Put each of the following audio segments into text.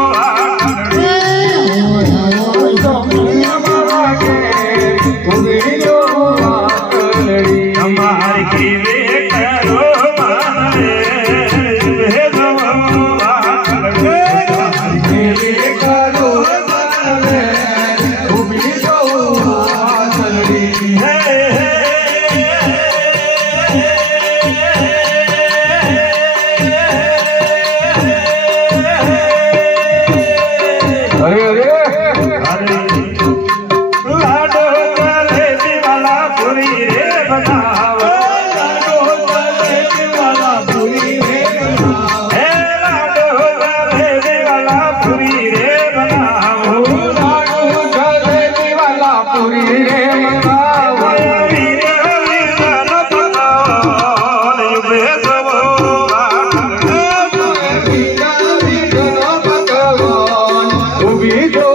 Oh, પૂરી રે બનાવો હે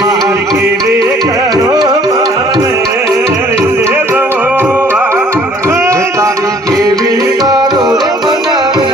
મારી કેવે કરો મારે. તારે તો કરી રે બનાવે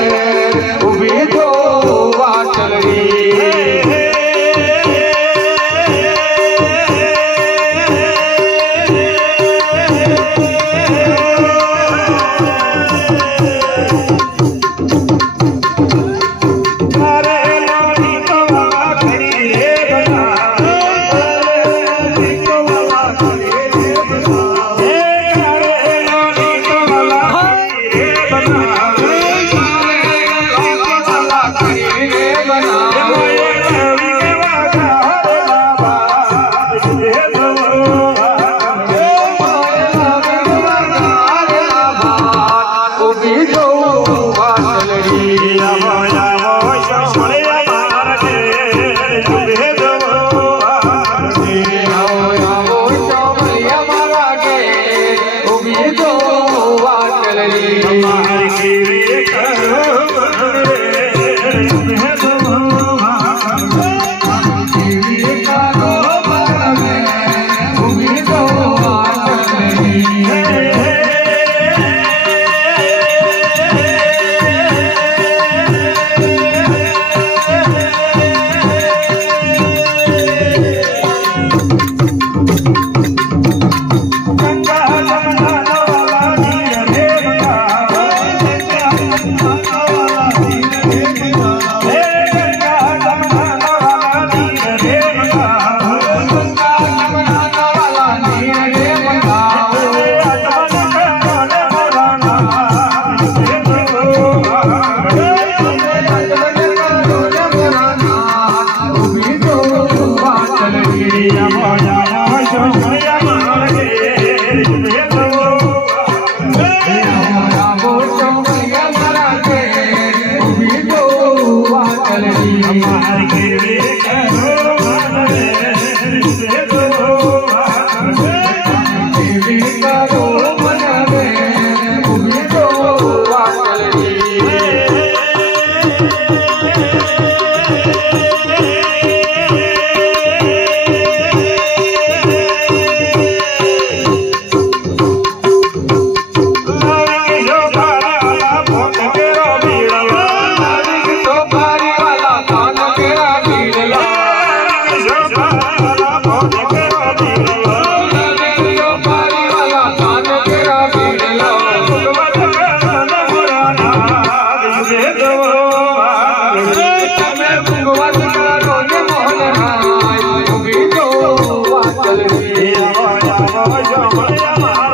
Maya, Maya, Maya.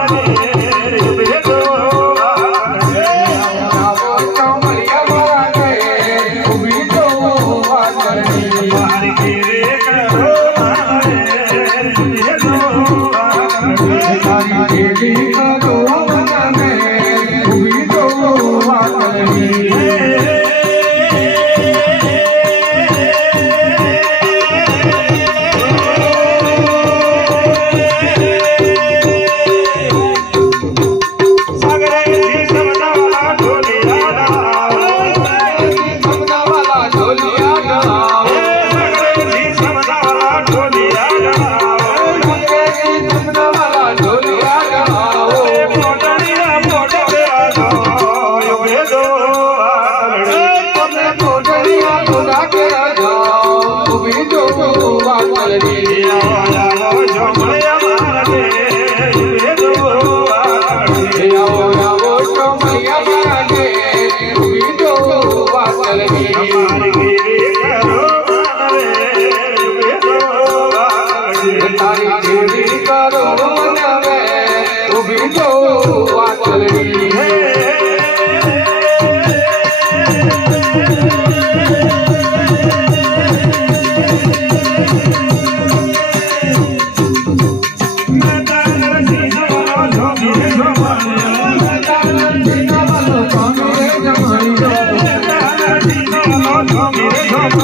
પૂરી કરો તમે ઊભી જો વાતળી હે Come on.